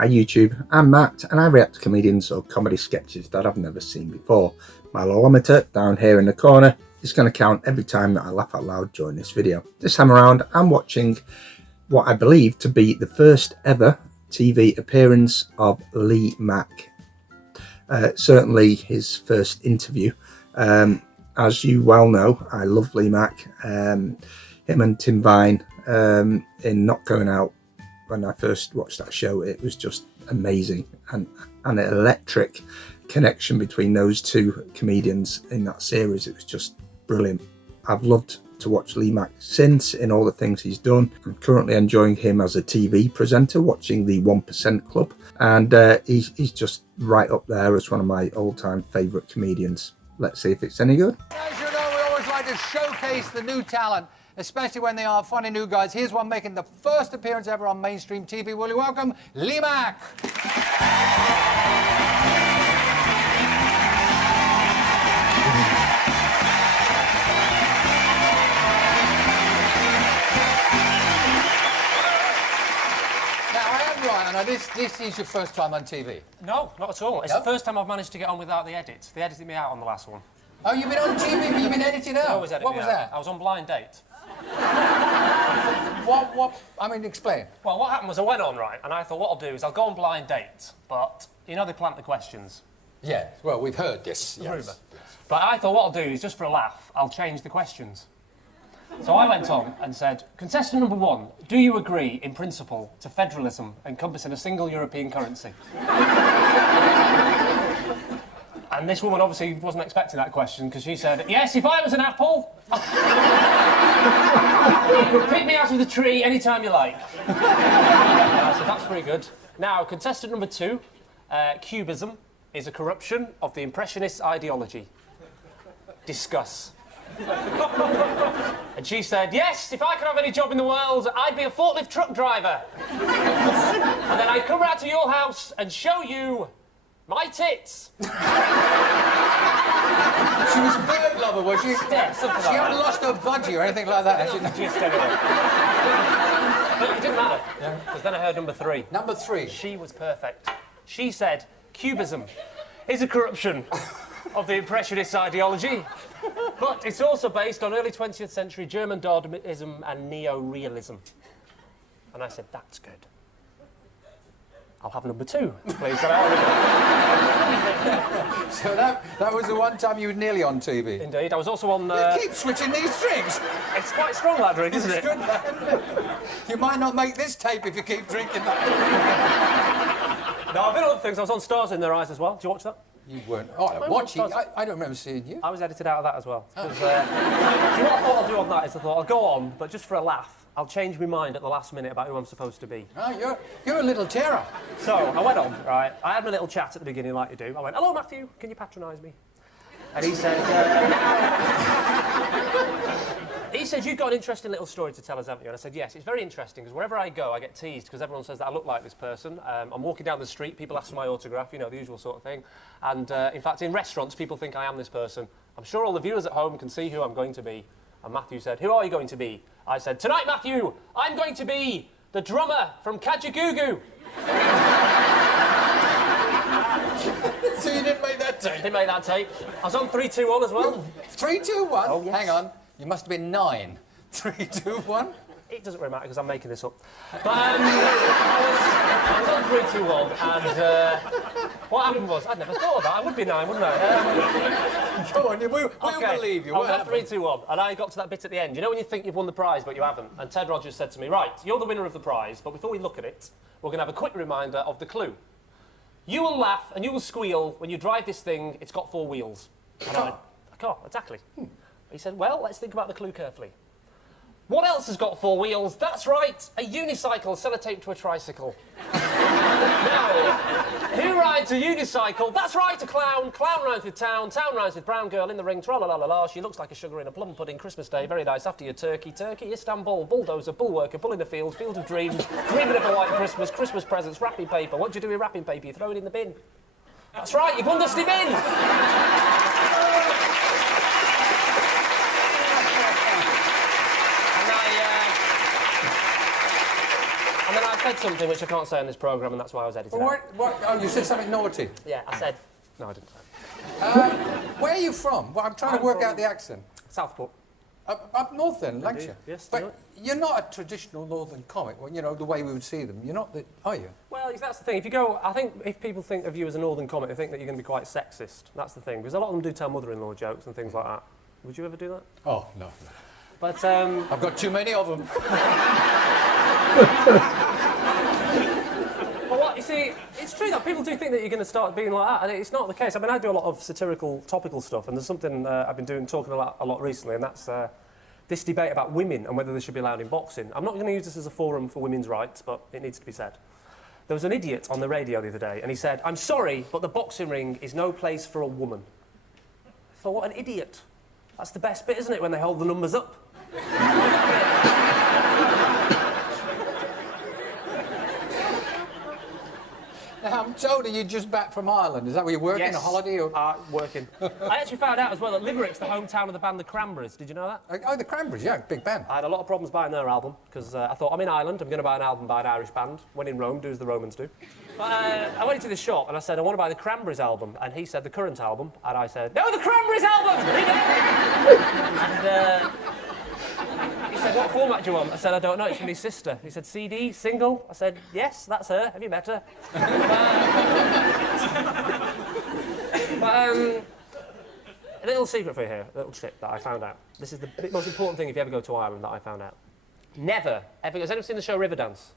I YouTube and Mack, and I react to comedians or comedy sketches that I've never seen before. My lolometer down here in the corner is going to count every time that I laugh out loud during this video. This time around, I'm watching what I believe to be the first ever TV appearance of Mack. Certainly his first interview. As you well know, I love Mack. Him and Tim Vine in Not Going Out. When I first watched that show, it was just amazing, and an electric connection between those two comedians in that series. It was just brilliant. I've loved to watch Mack since in all the things he's done. I'm currently enjoying him as a TV presenter, watching the 1% Club, and he's just right up there as one of my all-time favourite comedians. Let's see if it's any good. As you know, we always like to showcase the new talent, especially when they are funny new guys. Here's one making the first appearance ever on mainstream TV. Will you welcome Mack? Now, this is your first time on TV? No, not at all. It's the first time I've managed to get on without the edits. They edited me out on the last one. Oh, you've been on TV, but you've been edited out? What was that? I was on Blind Date. I mean, explain. Well, what happened was I went on, right, and I thought what I'll do is I'll go on Blind Date, but, you know, they plant the questions. Yeah, well, we've heard this. Yes. Rumour. But I thought what I'll do is, just for a laugh, I'll change the questions. So I went on and said, contestant number 1, do you agree, in principle, to federalism encompassing a single European currency? And this woman obviously wasn't expecting that question, because she said, yes, if I was an apple, you could pick me out of the tree anytime you like. I said, that's pretty good. Now, contestant number 2, Cubism is a corruption of the Impressionist ideology. Discuss. And she said, yes, if I could have any job in the world, I'd be a forklift truck driver. And then I'd come round to your house and show you my tits. She was a bird lover, was she? Yeah, something like that. She hadn't lost her budgie or anything like that, has she? Just anyway. But it didn't matter, because then I heard number 3. Number 3? She was perfect. She said, Cubism is a corruption of the Impressionist ideology, but it's also based on early 20th century German dadaism and neo-realism. And I said, that's good. I'll have number 2, please. So that was the one time you were nearly on TV? Indeed. I was also on... You keep switching these drinks. It's quite strong, that drink, isn't it? It's good, that. You might not make this tape if you keep drinking that. No, I've been on things. I was on Stars in Their Eyes as well. Did you watch that? You weren't. Oh, I watched it. I don't remember seeing you. I was edited out of that as well. So what I thought I'll do on that is I thought I'll go on, but just for a laugh, I'll change my mind at the last minute about who I'm supposed to be. Oh, you're a little terror. So I went on, right? I had my little chat at the beginning, like you do. I went, hello, Matthew, can you patronise me? And he said, you've got an interesting little story to tell us, haven't you? And I said, yes, it's very interesting, because wherever I go, I get teased, because everyone says that I look like this person. I'm walking down the street, people ask for my autograph, you know, the usual sort of thing. And in fact, in restaurants, people think I am this person. I'm sure all the viewers at home can see who I'm going to be. And Matthew said, who are you going to be? I said, tonight, Matthew, I'm going to be the drummer from Kajagoogoo. So you didn't make that tape? Didn't make that tape. I was on 3, 2, 1 as well. 3, 2, 1? Oh, yes. Hang on. You must have been 9. 3, 2, 1? It doesn't really matter because I'm making this up. But I was on 3, 2, 1, and what happened was, I'd never thought of that. I would be 9, wouldn't I? Go on, we'll believe you. I was on 3, 2, 1, and I got to that bit at the end. You know when you think you've won the prize, but you haven't? And Ted Rogers said to me, right, you're the winner of the prize, but before we look at it, we're going to have a quick reminder of the clue. You will laugh and you will squeal when you drive this thing, it's got 4 wheels. And I went, a car, exactly. He said, well, let's think about the clue carefully. What else has got 4 wheels? That's right, a unicycle sellotaped to a tricycle. Now, who rides a unicycle? That's right, a clown. Clown rhymes with town. Town rhymes with brown girl in the ring. Tra-la-la-la-la. She looks like a sugar in a plum pudding. Christmas Day, very nice. After your turkey. Turkey, Istanbul. Bulldozer, bullworker, bull in the field. Field of dreams. Dreaming of a white Christmas. Christmas presents. Wrapping paper. What do you do with wrapping paper? You throw it in the bin. That's right, you've won Dusty Bin. said something which I can't say on this programme, and that's why I was editing. What? Oh, you said something naughty. Yeah, I said. No, I didn't. Where are you from? Well, I'm trying to work out the accent. Southport. Up north then, Lancashire. Yes, but you're not a traditional northern comic. Well, you know the way we would see them. You're not, are you? Well, that's the thing. If you go, I think if people think of you as a northern comic, they think that you're going to be quite sexist. That's the thing, because a lot of them do tell mother-in-law jokes and things like that. Would you ever do that? Oh no. But I've got too many of them. Well, what you see, it's true that people do think that you're going to start being like that, and it's not the case. I mean, I do a lot of satirical, topical stuff, and there's something I've been talking a lot recently, and that's this debate about women and whether they should be allowed in boxing. I'm not going to use this as a forum for women's rights, but it needs to be said. There was an idiot on the radio the other day, and he said, "I'm sorry, but the boxing ring is no place for a woman." I thought, what an idiot. That's the best bit, isn't it, when they hold the numbers up? Now, I'm told that you're just back from Ireland. Is that where you're working, Yes. a holiday? Or? Working. I actually found out as well that Limerick's the hometown of the band The Cranberries. Did you know that? Oh, the Cranberries, yeah, big band. I had a lot of problems buying their album, because I thought, I'm in Ireland, I'm going to buy an album by an Irish band. When in Rome, do as the Romans do. But I went into the shop and I said, I want to buy the Cranberries album. And he said, the current album. And I said, no, the Cranberries album! And he said, what format do you want? I said, I don't know, it's from my sister. He said, CD, single? I said, yes, that's her. Have you met her? A little secret for you here, a little tip that I found out. This is the most important thing if you ever go to Ireland that I found out. Never, ever, has anyone seen the show Riverdance?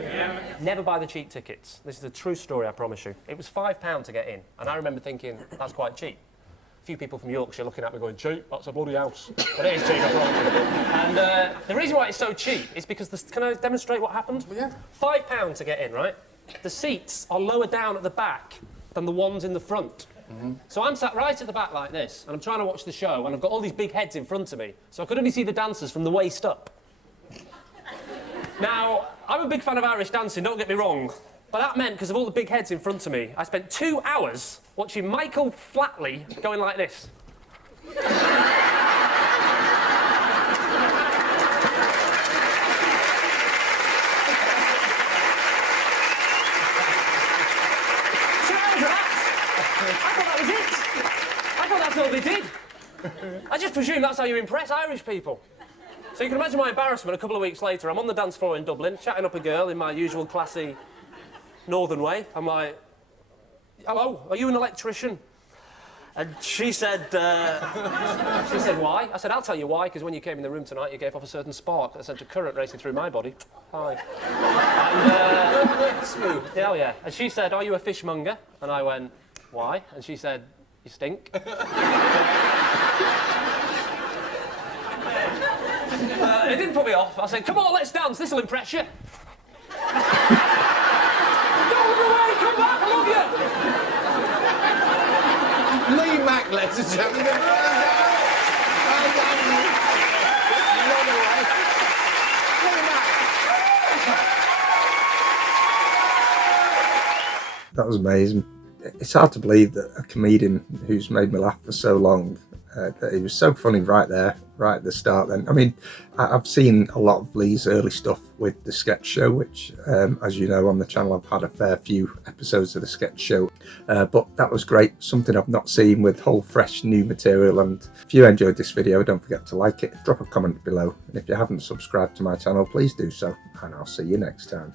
Yeah. Never buy the cheap tickets. This is a true story, I promise you. It was £5 to get in, and I remember thinking, that's quite cheap. A few people from Yorkshire looking at me going, cheap, that's a bloody house. But it is cheap, I promise you. And the reason why it's so cheap is because, can I demonstrate what happened? Yeah. £5 to get in, right? The seats are lower down at the back than the ones in the front. So I'm sat right at the back like this, and I'm trying to watch the show, and I've got all these big heads in front of me, so I could only see the dancers from the waist up. Now, I'm a big fan of Irish dancing, don't get me wrong, but that meant, because of all the big heads in front of me, I spent 2 hours watching Michael Flatley going like this. 2 hours of that! I thought that was it! I thought that's all they did. I just presume that's how you impress Irish people. So you can imagine my embarrassment a couple of weeks later. I'm on the dance floor in Dublin, chatting up a girl in my usual classy northern way. I'm like, hello, are you an electrician? And she said, why? I said, I'll tell you why, because when you came in the room tonight, you gave off a certain spark that sent a current racing through my body. Hi. And, smooth. Yeah, oh yeah. And she said, are you a fishmonger? And I went, why? And she said, you stink. It didn't put me off. I said, come on, let's dance, this'll impress you. Don't run away, come back, I love you. Mack, ladies and gentlemen. That was amazing. It's hard to believe that a comedian who's made me laugh for so long, that he was so funny right there, right at the start then. I mean, I've seen a lot of Lee's early stuff with the sketch show, which, as you know, on the channel, I've had a fair few episodes of the sketch show. But that was great, something I've not seen with whole fresh new material. And if you enjoyed this video, don't forget to like it, drop a comment below. And if you haven't subscribed to my channel, please do so. And I'll see you next time.